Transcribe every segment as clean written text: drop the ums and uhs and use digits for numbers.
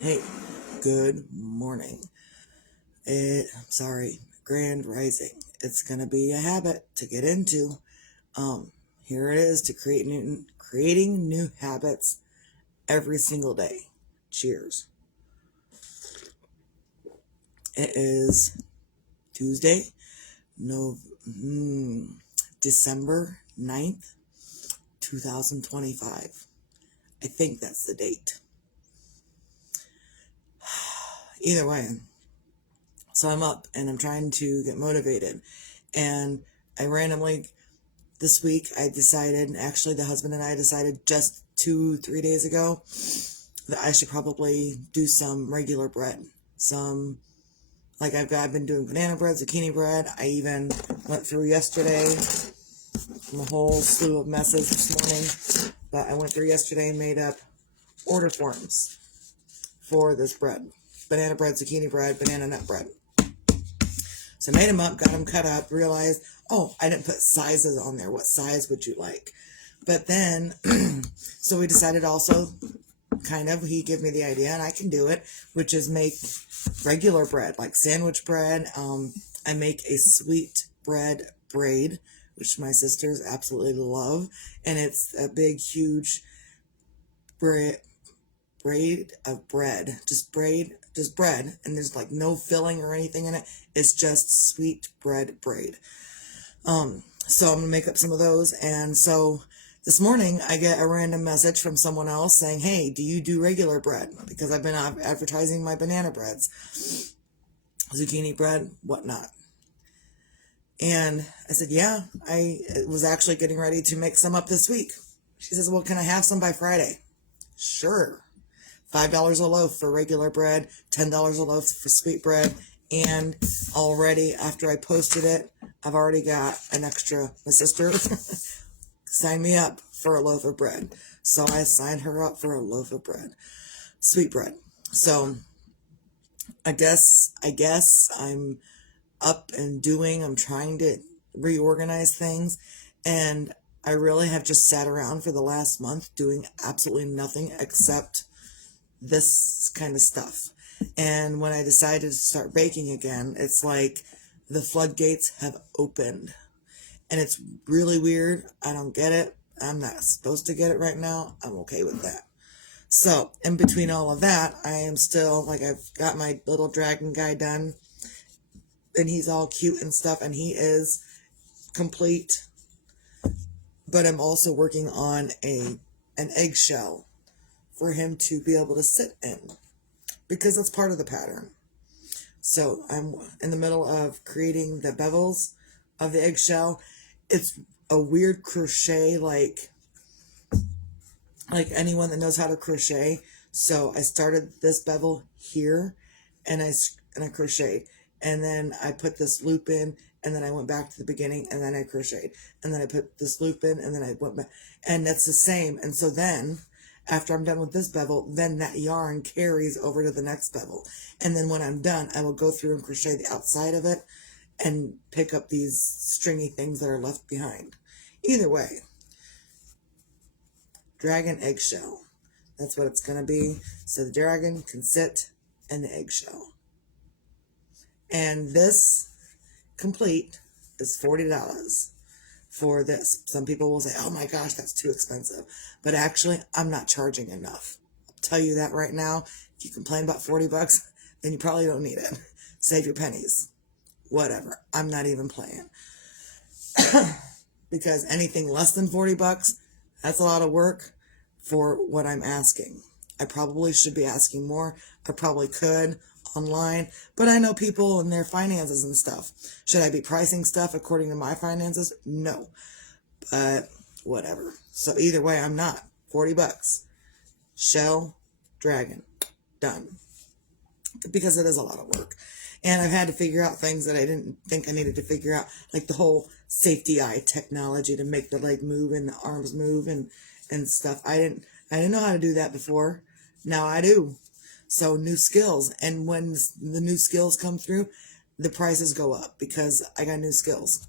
Hey, good morning. Grand rising. It's gonna be a habit to get into. Here it is to creating new habits every single day. Cheers. It is Tuesday, no, December 9th, 2025. I think that's the date. Either way, so I'm up and I'm trying to get motivated. And I randomly this week the husband and I decided just 3 days ago that I should probably do some regular bread. I've been doing banana bread, zucchini bread. I even went through yesterday a whole slew of messes this morning, but I went through yesterday and made up order forms for this bread. Banana bread, zucchini bread, banana nut bread. So I made them up, got them cut up, realized, oh, I didn't put sizes on there. What size would you like? But then, so we decided also, he gave me the idea, and I can do it, which is make regular bread, like sandwich bread. I make a sweet bread braid, which my sisters absolutely love. And it's a big, huge braid of bread, just bread, and there's like no filling or anything in it. It's just sweet bread braid. So I'm gonna make up some of those. And so this morning I get a random message from someone else saying, hey, do you do regular bread? Because I've been advertising my banana breads, zucchini bread, whatnot. And I said, yeah, I was actually getting ready to make some up this week. She says, well, can I have some by Friday? Sure. $5 a loaf for regular bread, $10 a loaf for sweet bread. And already after I posted it, I've already got an extra. My sister signed me up for a loaf of bread. So I signed her up for a loaf of bread, sweet bread. So I guess I'm up and doing. I'm trying to reorganize things. And I really have just sat around for the last month doing absolutely nothing except this kind of stuff. And when I decided to start baking again, it's like the floodgates have opened. And it's really weird. I don't get it. I'm not supposed to get it right now. I'm okay with that. So, in between all of that, I am still, I've got my little dragon guy done. And he's all cute and stuff. And he is complete. But I'm also working on an eggshell for him to be able to sit in, because that's part of the pattern. So I'm in the middle of creating the bevels of the eggshell. It's a weird crochet, like anyone that knows how to crochet. So I started this bevel here, and I crocheted, and then I put this loop in, and then I went back to the beginning, and then I crocheted, and then I put this loop in, and then I went back, and that's the same. And so then after I'm done with this bevel, then that yarn carries over to the next bevel. And then when I'm done, I will go through and crochet the outside of it and pick up these stringy things that are left behind. Either way, dragon eggshell. That's what it's going to be. So the dragon can sit in the eggshell. And this complete is $40 for this. Some people will say, oh my gosh, that's too expensive. But actually, I'm not charging enough. I'll tell you that right now. If you complain about $40, then you probably don't need it. Save your pennies. Whatever. I'm not even playing. Because anything less than $40, that's a lot of work for what I'm asking. I probably should be asking more. I probably could online, but I know people and their finances and stuff. Should I be pricing stuff according to my finances? No, but whatever. So either way, I'm not. $40. Shell, dragon, done. Because it is a lot of work. And I've had to figure out things that I didn't think I needed to figure out, like the whole safety eye technology to make the leg move and the arms move and stuff. I didn't know how to do that before. Now I do. So new skills. And when the new skills come through, the prices go up because I got new skills.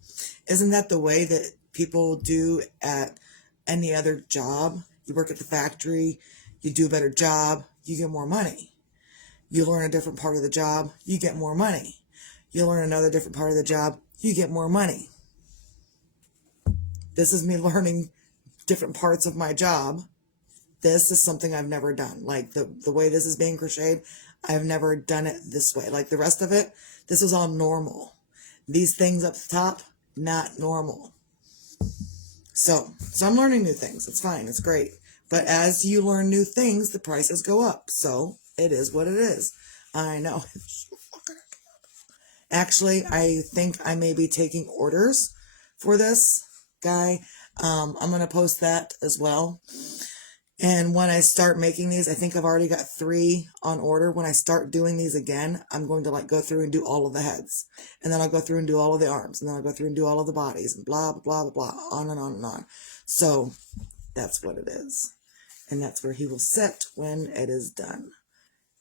Isn't that the way that people do at any other job? You work at the factory, you do a better job, you get more money. You learn a different part of the job, you get more money. You learn another different part of the job, you get more money. This is me learning different parts of my job. This is something I've never done. Like the way this is being crocheted, I've never done it this way. Like the rest of it, this was all normal. These things up the top, not normal. So I'm learning new things. It's fine. It's great. But as you learn new things, the prices go up. So it is what it is. I know. Actually, I think I may be taking orders for this guy. I'm going to post that as well. And when I start making these, I think I've already got 3 on order. When I start doing these again, I'm going to like go through and do all of the heads. And then I'll go through and do all of the arms. And then I'll go through and do all of the bodies and blah, blah, blah, blah, on and on and on. So that's what it is. And that's where he will sit when it is done.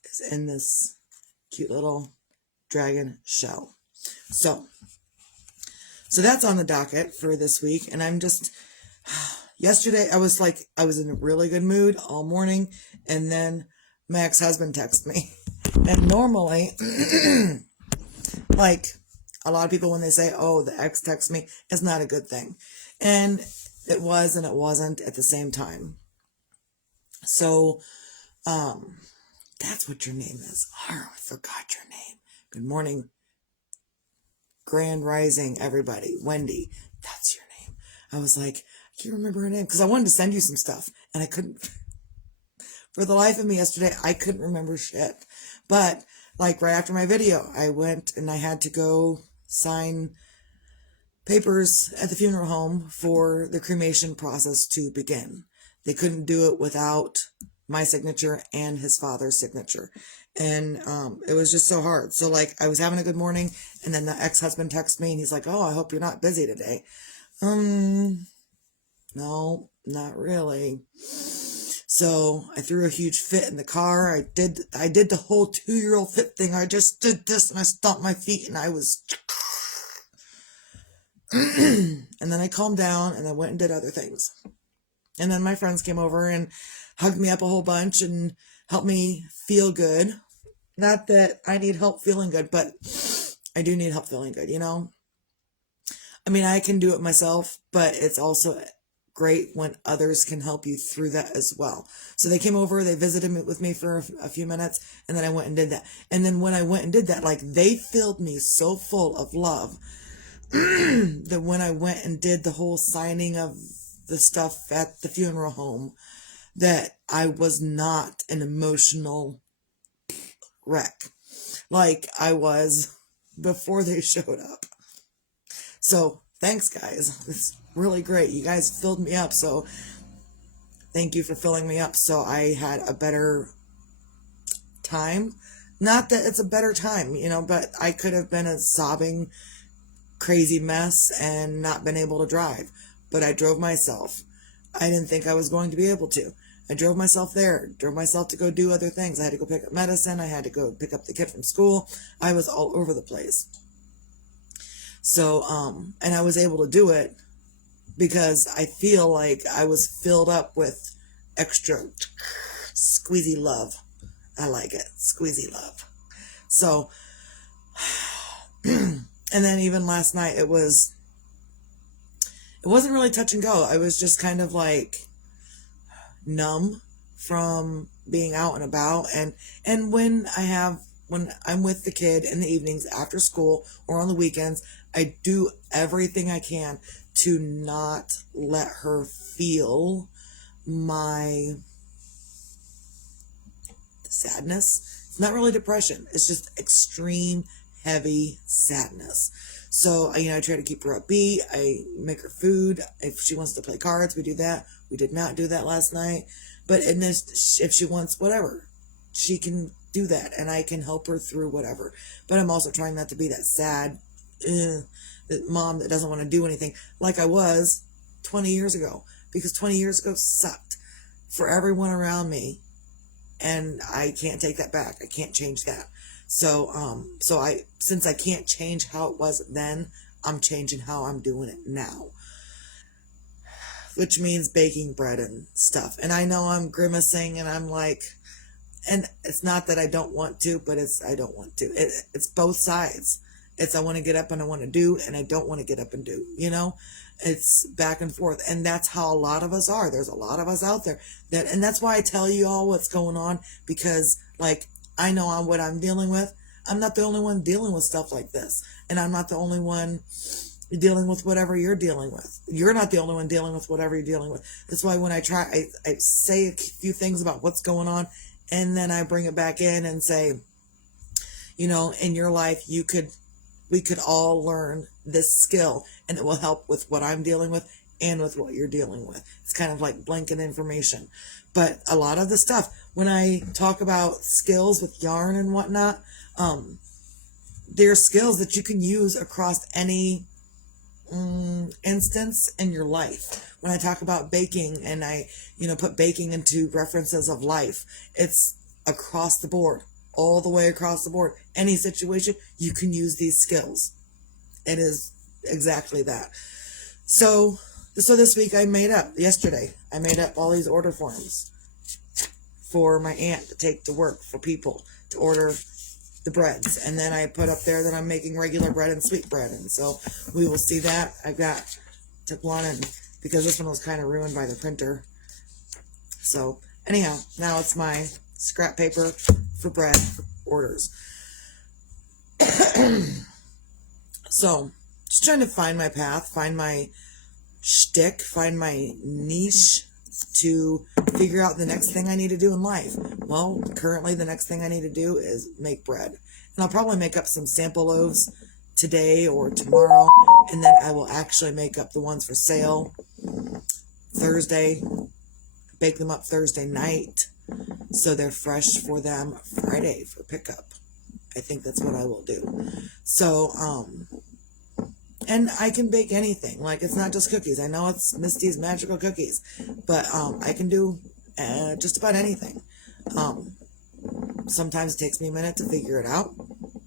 It's in this cute little dragon shell. So that's on the docket for this week. And I'm just, yesterday I was in a really good mood all morning. And then my ex-husband texted me. And normally, like a lot of people when they say, oh, the ex texts me, it's not a good thing. And it was and it wasn't at the same time. So, that's what your name is. Oh, I forgot your name. Good morning. Grand Rising, everybody. Wendy. That's your name. I was like, I can't remember her name because I wanted to send you some stuff and I couldn't. For the life of me yesterday, I couldn't remember shit. But like right after my video, I went and I had to go sign papers at the funeral home for the cremation process to begin. They couldn't do it without my signature and his father's signature. And it was just so hard. So like I was having a good morning and then the ex-husband texted me and he's like, oh, I hope you're not busy today. No, not really. So I threw a huge fit in the car. I did the whole 2-year-old fit thing. I just did this and I stomped my feet and I was and then I calmed down and I went and did other things. And then my friends came over and hugged me up a whole bunch and helped me feel good. Not that I need help feeling good, but I do need help feeling good, you know? I mean, I can do it myself, but it's also great when others can help you through that as well. So they came over, they visited with me for a few minutes, and then I went and did that. And then when I went and did that, like they filled me so full of love that when I went and did the whole signing of the stuff at the funeral home, that I was not an emotional wreck like I was before they showed up. So thanks, guys. It's really great. You guys filled me up. So thank you for filling me up. So I had a better time. Not that it's a better time, you know, but I could have been a sobbing, crazy mess and not been able to drive. But I drove myself. I didn't think I was going to be able to. I drove myself there, drove myself to go do other things. I had to go pick up medicine. I had to go pick up the kid from school. I was all over the place. So, and I was able to do it because I feel like I was filled up with extra squeezy love. I like it. Squeezy love. So, and then even last night it wasn't really touch and go. I was just kind of like numb from being out and about. And when I'm with the kid in the evenings after school or on the weekends, I do everything I can to not let her feel my sadness. It's not really depression. It's just extreme, heavy sadness. So, you know, I try to keep her upbeat. I make her food. If she wants to play cards, we do that. We did not do that last night. But if she wants whatever, she can do that. And I can help her through whatever. But I'm also trying not to be that sad mom that doesn't want to do anything like I was 20 years ago. Because 20 years ago sucked for everyone around me. And I can't take that back. I can't change that. So since I can't change how it was then, I'm changing how I'm doing it now. Which means baking bread and stuff. And I know I'm grimacing and I'm like, And it's not that I don't want to, but I don't want to. It's both sides. It's I want to get up and I want to do, and I don't want to get up and do. It's back and forth, and that's how a lot of us are. There's a lot of us out there and that's why I tell you all what's going on, because like I know what I'm dealing with. I'm not the only one dealing with stuff like this, and I'm not the only one dealing with whatever you're dealing with. You're not the only one dealing with whatever you're dealing with. That's why when I say a few things about what's going on, and then I bring it back in and say, in your life, we could all learn this skill, and it will help with what I'm dealing with and with what you're dealing with. It's kind of like blanket information. But a lot of the stuff, when I talk about skills with yarn and whatnot, there are skills that you can use across any instance in your life. When I talk about baking and I, put baking into references of life, it's across the board, all the way across the board. Any situation, you can use these skills. It is exactly that. So this week yesterday, I made up all these order forms for my aunt to take to work for people to order the breads. And then I put up there that I'm making regular bread and sweet bread. And so we will see that. Took one, and because this one was kind of ruined by the printer. So anyhow, now it's my scrap paper for bread orders. So just trying to find my path, find my shtick, find my niche to figure out the next thing I need to do in life. Well, currently the next thing I need to do is make bread. And I'll probably make up some sample loaves today or tomorrow, and then I will actually make up the ones for sale Thursday, bake them up Thursday night, so they're fresh for them Friday for pickup. I think that's what I will do. So, and I can bake anything. Like, it's not just cookies. I know it's Misty's Magical Cookies, but I can do just about anything. Sometimes it takes me a minute to figure it out,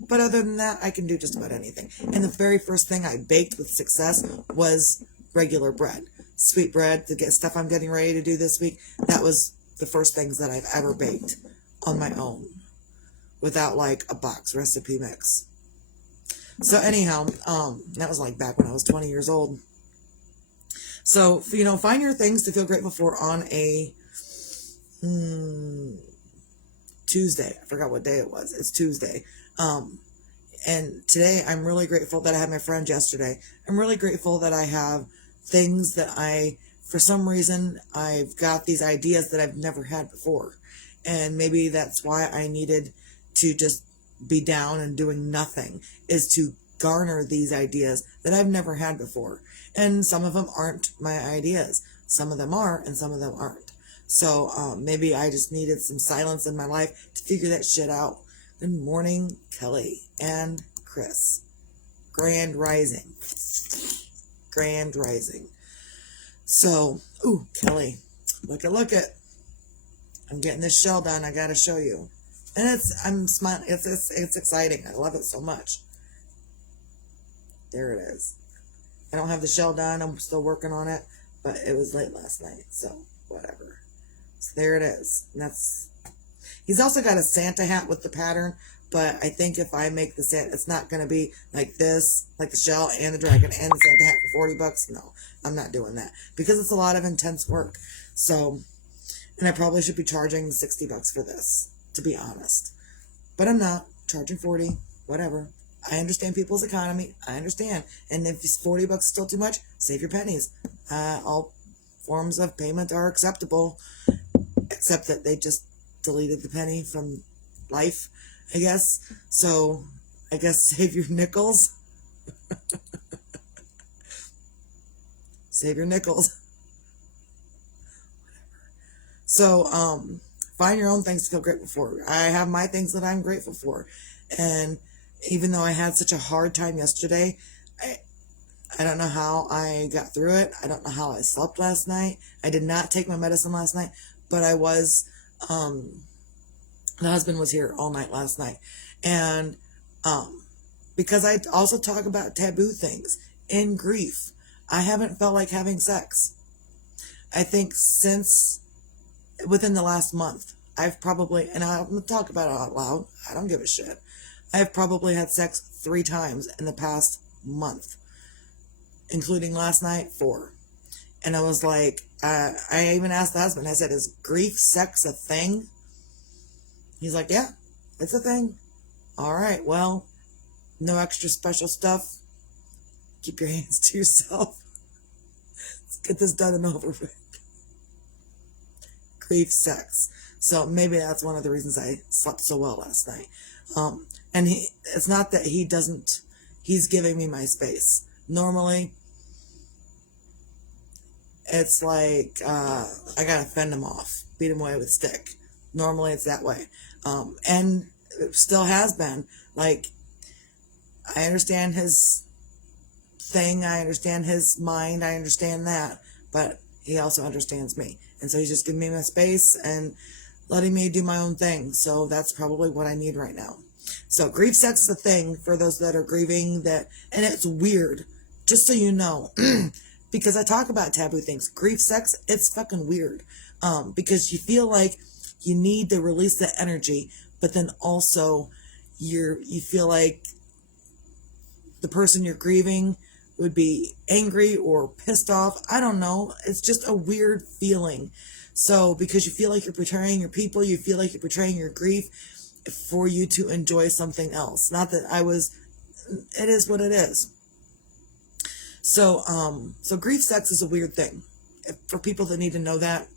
but other than that, I can do just about anything. And the very first thing I baked with success was regular bread. Sweet bread, the stuff I'm getting ready to do this week, that was the first things that I've ever baked on my own, without like a box recipe mix. So anyhow, that was like back when I was 20 years old. So, find your things to feel grateful for on a Tuesday. I forgot what day it was. It's Tuesday. And today I'm really grateful that I had my friend yesterday. I'm really grateful that I have things that for some reason, I've got these ideas that I've never had before. And maybe that's why I needed to just be down and doing nothing, is to garner these ideas that I've never had before. And some of them aren't my ideas. Some of them are, and some of them aren't. So maybe I just needed some silence in my life to figure that shit out. Good morning, Kelly and Chris. Grand Rising. Grand Rising. So, Kelly, look at. I'm getting this shell done. I gotta show you. And I'm smiling. It's exciting. I love it so much. There it is. I don't have the shell done. I'm still working on it, but it was late last night, so whatever. So there it is. And he's also got a Santa hat with the pattern, but I think if I make the Santa, it's not going to be like this, like the shell and the dragon and the Santa hat for $40. No, I'm not doing that because it's a lot of intense work. So, and I probably should be charging $60 for this, to be honest. But I'm not charging 40, whatever. I understand people's economy. I understand. And if it's $40 still too much, save your pennies. All forms of payment are acceptable, except that they just deleted the penny from life, I guess. So I guess save your nickels. Save your nickels. So, find your own things to feel grateful for. I have my things that I'm grateful for. And even though I had such a hard time yesterday, I don't know how I got through it. I don't know how I slept last night. I did not take my medicine last night, but I was, the husband was here all night last night. And, because I also talk about taboo things in grief, I haven't felt like having sex. I think within the last month, I've probably, and I'm going to talk about it out loud, I don't give a shit. I've probably had sex 3 times in the past month, including last night, 4. And I was like, I even asked the husband, I said, is grief sex a thing? He's like, yeah, it's a thing. All right, well, no extra special stuff. Keep your hands to yourself. Let's get this done and over with. Grief sex. So maybe that's one of the reasons I slept so well last night. And it's not that he's giving me my space. Normally, it's like, I gotta fend him off, beat him away with a stick. Normally it's that way. And it still has been. Like, I understand his thing, I understand his mind, I understand that, but he also understands me. And so he's just giving me my space and letting me do my own thing. So that's probably what I need right now. So grief sex is a thing for those that are grieving, that, and it's weird, just so you know, because I talk about taboo things. Grief sex, it's fucking weird, because you feel like you need to release the energy, but then also you feel like the person you're grieving would be angry or pissed off. I don't know. It's just a weird feeling. So because you feel like you're betraying your people, you feel like you're betraying your grief for you to enjoy something else. Not that it is what it is. So, so grief sex is a weird thing. For people that need to know that,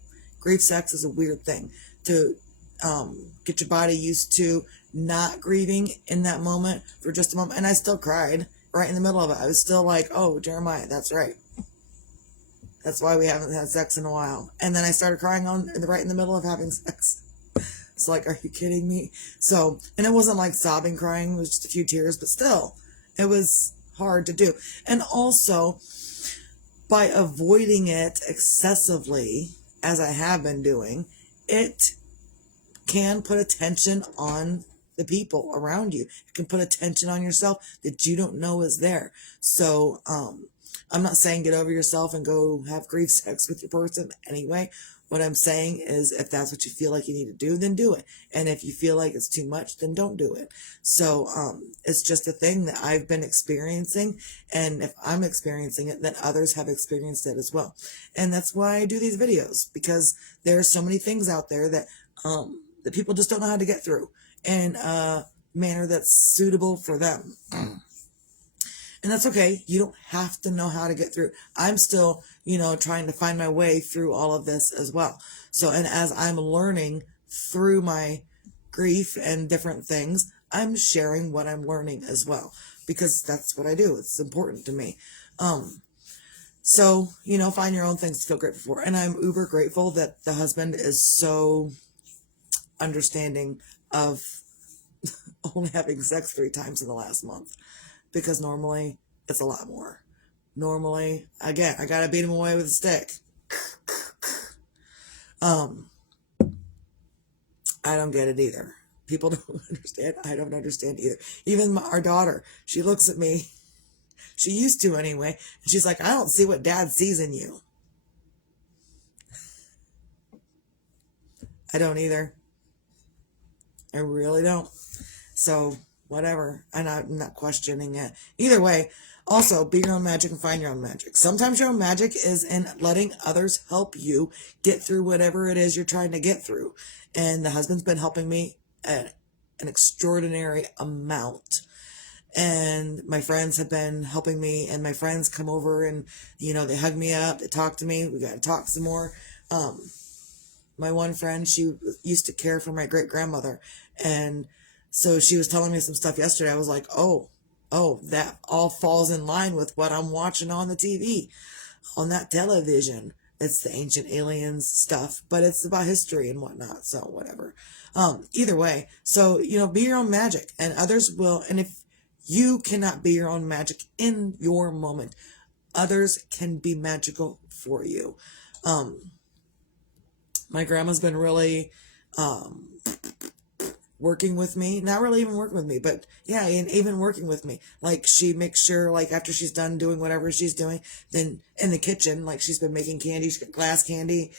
grief sex is a weird thing to get your body used to not grieving in that moment for just a moment. And I still cried right in the middle of it. I was still like, oh, Jeremiah, that's right. That's why we haven't had sex in a while. And then I started crying right in the middle of having sex. It's like, are you kidding me? So, and it wasn't like sobbing crying. It was just a few tears, but still, it was hard to do. And also, by avoiding it excessively, as I have been doing, it can put a tension on the people around you. It can put a tension on yourself that you don't know is there. So, I'm not saying get over yourself and go have grief sex with your person anyway. What I'm saying is, if that's what you feel like you need to do, then do it. And if you feel like it's too much, then don't do it. So, it's just a thing that I've been experiencing. And if I'm experiencing it, then others have experienced it as well. And that's why I do these videos, because there are so many things out there that people just don't know how to get through in a manner that's suitable for them. And that's okay. You don't have to know how to get through. I'm still, trying to find my way through all of this as well. So, and as I'm learning through my grief and different things, I'm sharing what I'm learning as well, because that's what I do. It's important to me. So, find your own things to feel grateful for. And I'm uber grateful that the husband is so understanding of only having sex 3 times in the last month, because normally it's a lot more. Normally, again, I gotta beat him away with a stick. I don't get it either. People don't understand. I don't understand either. Even our daughter, she looks at me. She used to anyway. And she's like, I don't see what Dad sees in you. I don't either. I really don't. So, whatever. And I'm not questioning it. Either way, also, be your own magic and find your own magic. Sometimes your own magic is in letting others help you get through whatever it is you're trying to get through. And the husband's been helping me at an extraordinary amount. And my friends have been helping me, and my friends come over and, they hug me up, they talk to me, we got to talk some more. My one friend, she used to care for my great grandmother, and so she was telling me some stuff yesterday. I was like, oh, that all falls in line with what I'm watching on the TV, on that television. It's the ancient aliens stuff, but it's about history and whatnot. So whatever. Either way. So, be your own magic, and others will. And if you cannot be your own magic in your moment, others can be magical for you. My grandma's been really, working with me, not really even working with me, but yeah, and even working with me. Like, she makes sure, like, after she's done doing whatever she's doing, then in the kitchen, like, she's been making candy, she's got glass candy,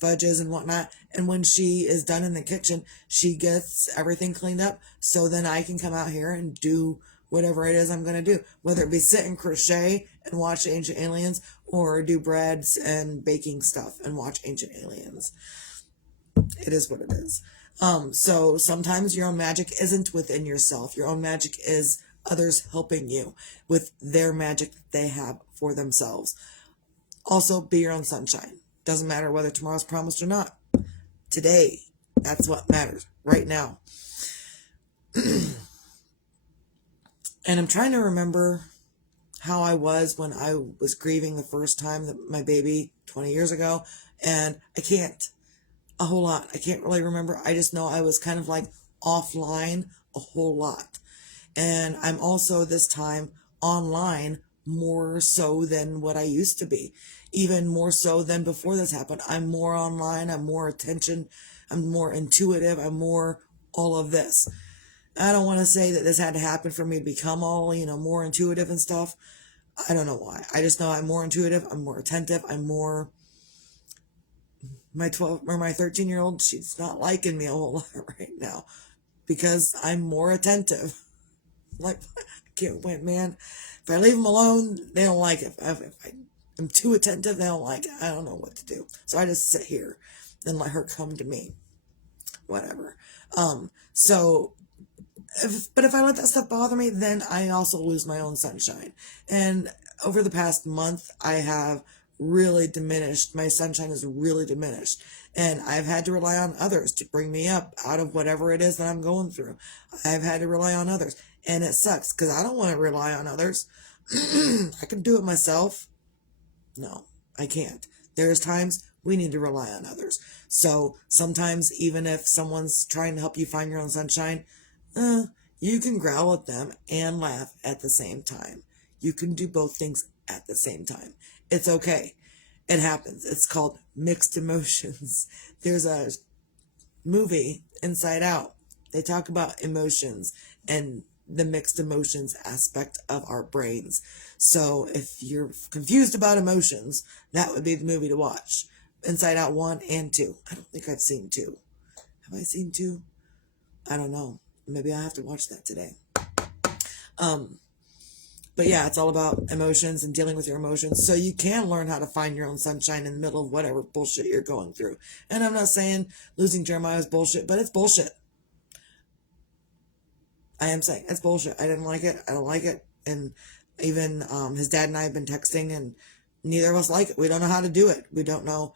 fudges and whatnot. And when she is done in the kitchen, she gets everything cleaned up. So then I can come out here and do whatever it is I'm going to do, whether it be sit and crochet and watch Ancient Aliens, or do breads and baking stuff and watch Ancient Aliens. It is what it is. So sometimes your own magic isn't within yourself. Your own magic is others helping you with their magic that they have for themselves. Also, be your own sunshine. Doesn't matter whether tomorrow's promised or not. Today, that's what matters right now. And I'm trying to remember how I was when I was grieving the first time that my baby 20 years ago. And I can't a whole lot. I can't really remember. I just know I was kind of like offline a whole lot. And I'm also this time online more so than what I used to be. Even more so than before this happened. I'm more online. I'm more attention. I'm more intuitive. I'm more all of this. I don't want to say that this had to happen for me to become all, more intuitive and stuff. I don't know why. I just know I'm more intuitive. I'm more attentive. I'm more... My 13-year-old, she's not liking me a whole lot right now because I'm more attentive. Like, I can't wait, man. If I leave them alone, they don't like it. If I'm too attentive, they don't like it. I don't know what to do. So I just sit here and let her come to me. Whatever. But if I let that stuff bother me, then I also lose my own sunshine. And over the past month, I have really diminished. My sunshine is really diminished. And I've had to rely on others to bring me up out of whatever it is that I'm going through. I've had to rely on others. And it sucks because I don't want to rely on others. I can do it myself. No, I can't. There's times we need to rely on others. So sometimes even if someone's trying to help you find your own sunshine, you can growl at them and laugh at the same time. You can do both things at the same time. It's okay. It happens. It's called mixed emotions. There's a movie, Inside Out. They talk about emotions and the mixed emotions aspect of our brains. So if you're confused about emotions, that would be the movie to watch. Inside Out 1 and 2. I don't think I've seen 2. Have I seen 2? I don't know. Maybe I have to watch that today. But yeah, it's all about emotions and dealing with your emotions. So you can learn how to find your own sunshine in the middle of whatever bullshit you're going through. And I'm not saying losing Jeremiah is bullshit, but it's bullshit. I am saying it's bullshit. I didn't like it. I don't like it. And even his dad and I have been texting, and neither of us like it. We don't know how to do it. We don't know.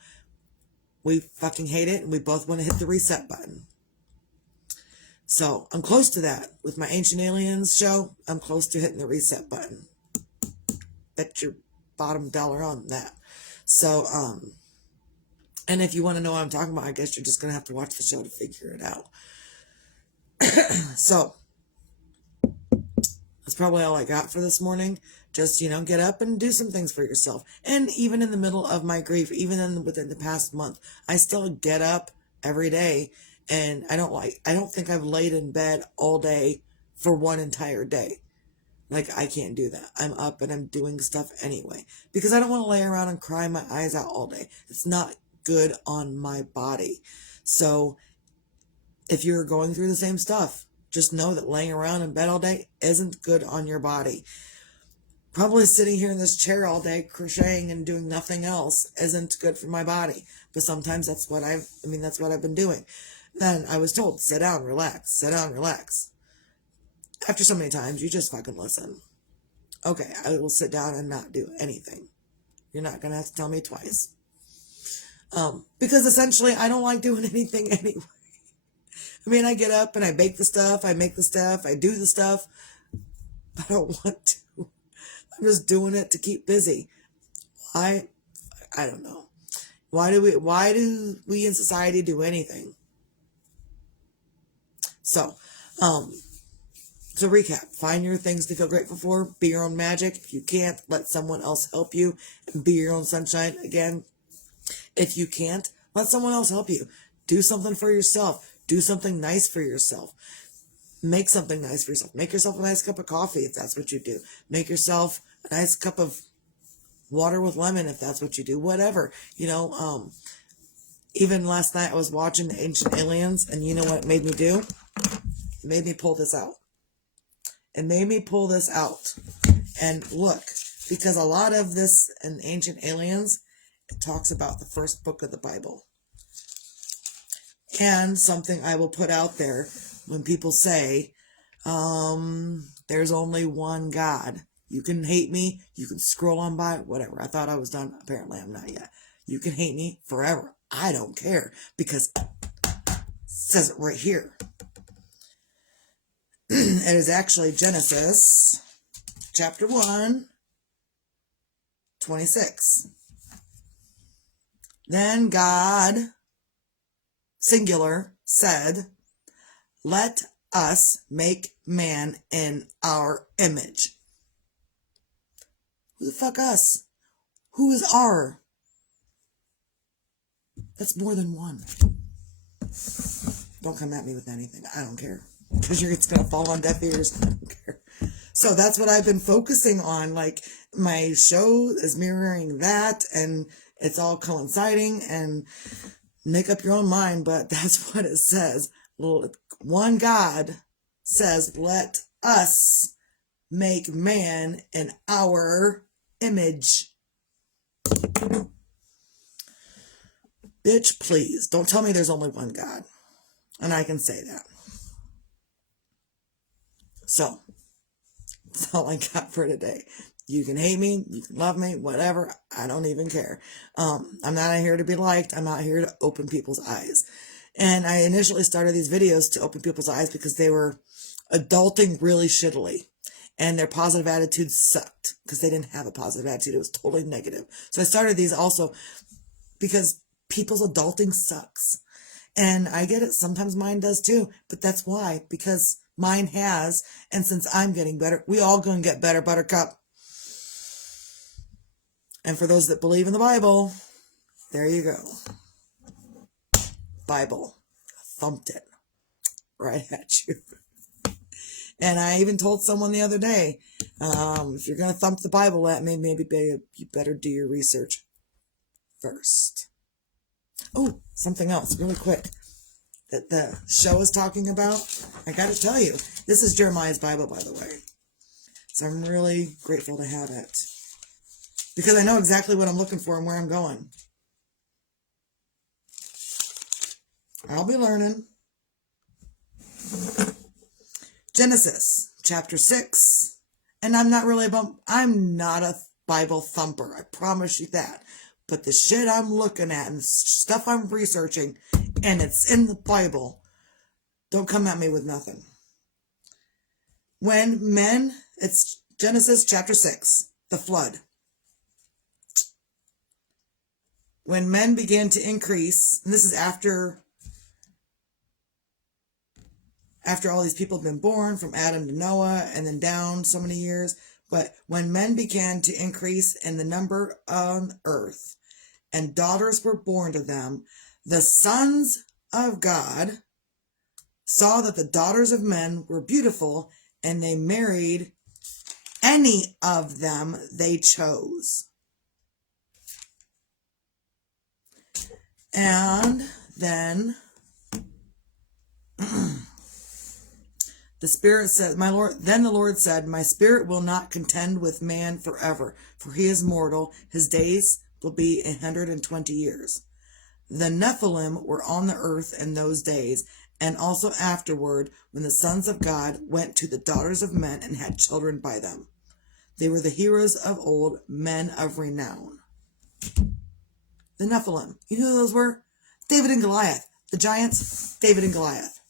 We fucking hate it, and we both want to hit the reset button. So I'm close to that with my Ancient Aliens show. I'm close to hitting the reset button. Bet your bottom dollar on that. So, and if you want to know what I'm talking about, I guess you're just going to have to watch the show to figure it out. So that's probably all I got for this morning. Just, get up and do some things for yourself. And even in the middle of my grief, even within the past month, I still get up every day. And I don't think I've laid in bed all day for one entire day. Like, I can't do that. I'm up and I'm doing stuff anyway. Because I don't want to lay around and cry my eyes out all day. It's not good on my body. So, if you're going through the same stuff, just know that laying around in bed all day isn't good on your body. Probably sitting here in this chair all day, crocheting and doing nothing else isn't good for my body. But sometimes that's what I've been doing. Then I was told, sit down, relax, sit down, relax. After so many times, you just fucking listen. Okay, I will sit down and not do anything. You're not going to have to tell me twice. Because essentially, I don't like doing anything anyway. I mean, I get up and I bake the stuff, I make the stuff, I do the stuff. But I don't want to. I'm just doing it to keep busy. Why? I don't know. Why do we in society do anything? So, to recap, find your things to feel grateful for, be your own magic. If you can't, let someone else help you and be your own sunshine. Again, if you can't, let someone else help you. Do something for yourself. Do something nice for yourself. Make something nice for yourself. Make yourself a nice cup of coffee if that's what you do. Make yourself a nice cup of water with lemon if that's what you do. Whatever, Even last night I was watching the Ancient Aliens, and you know what it made me do? It made me pull this out. It made me pull this out and look, because a lot of this in Ancient Aliens, it talks about the first book of the Bible. And something I will put out there when people say, there's only one God. You can hate me, you can scroll on by, whatever. I thought I was done. Apparently I'm not yet. You can hate me forever. I don't care, because it says it right here. It is actually Genesis chapter 1, 26. Then God, singular, said, let us make man in our image. Who the fuck us? Who is our? That's more than one. Don't come at me with anything. I don't care. Because it's going to fall on deaf ears. I don't care. So that's what I've been focusing on. Like, my show is mirroring that, and it's all coinciding, and make up your own mind, but that's what it says. One God says, let us make man in our image. Bitch, please, don't tell me there's only one God. And I can say that. So, that's all I got for today. You can hate me, you can love me, whatever. I don't even care. I'm not out here to be liked. I'm out here to open people's eyes. And I initially started these videos to open people's eyes because they were adulting really shittily. And their positive attitudes sucked because they didn't have a positive attitude. It was totally negative. So I started these also because people's adulting sucks. And I get it. Sometimes mine does too. But that's why. Because mine has. And since I'm getting better, we all gonna get better, Buttercup. And for those that believe in the Bible, there you go. Bible. Thumped it right at you. And I even told someone the other day, if you're going to thump the Bible at me, maybe you better do your research first. Oh, something else really quick that the show is talking about. I got to tell you, this is Jeremiah's Bible, by the way. So I'm really grateful to have it. Because I know exactly what I'm looking for and where I'm going. I'll be learning. Genesis chapter 6. And I'm not a Bible thumper. I promise you that. But the shit I'm looking at and the stuff I'm researching, and it's in the Bible, don't come at me with nothing. It's Genesis chapter 6, the flood. When men began to increase, and this is after all these people have been born, from Adam to Noah, and then down so many years. But when men began to increase in the number on earth, and daughters were born to them, the sons of God saw that the daughters of men were beautiful, and they married any of them they chose. And then the Spirit said, Then the Lord said, my spirit will not contend with man forever, for he is mortal. His days will be 120 years. The Nephilim were on the earth in those days, and also afterward, when the sons of God went to the daughters of men and had children by them. They were the heroes of old, men of renown. The Nephilim. You know who those were? David and Goliath. The giants, David and Goliath.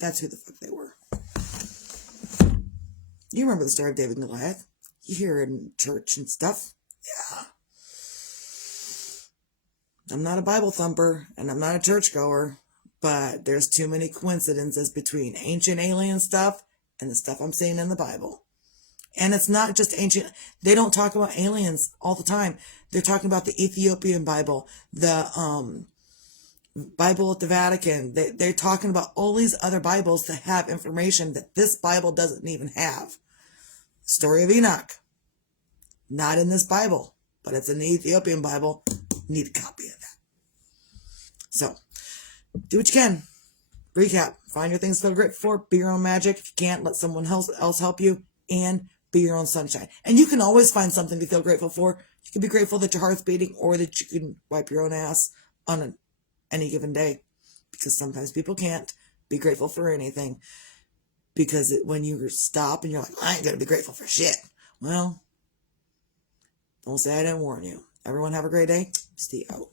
That's who the fuck they were. You remember the story of David and Goliath. You hear it in church and stuff. Yeah. I'm not a Bible thumper, and I'm not a churchgoer, but there's too many coincidences between ancient alien stuff and the stuff I'm seeing in the Bible. And it's not just ancient. They don't talk about aliens all the time. They're talking about the Ethiopian Bible, the Bible at the Vatican. They're talking about all these other Bibles that have information that this Bible doesn't even have. Story of Enoch. Not in this Bible, but it's in the Ethiopian Bible. Need a copy of that. So, do what you can. Recap. Find your things to feel grateful for. Be your own magic. If you can't, let someone else help you. And be your own sunshine. And you can always find something to feel grateful for. You can be grateful that your heart's beating or that you can wipe your own ass on any given day. Because sometimes people can't be grateful for anything. Because when you stop and you're like, I ain't going to be grateful for shit. Well, don't say I didn't warn you. Everyone have a great day. Stay out.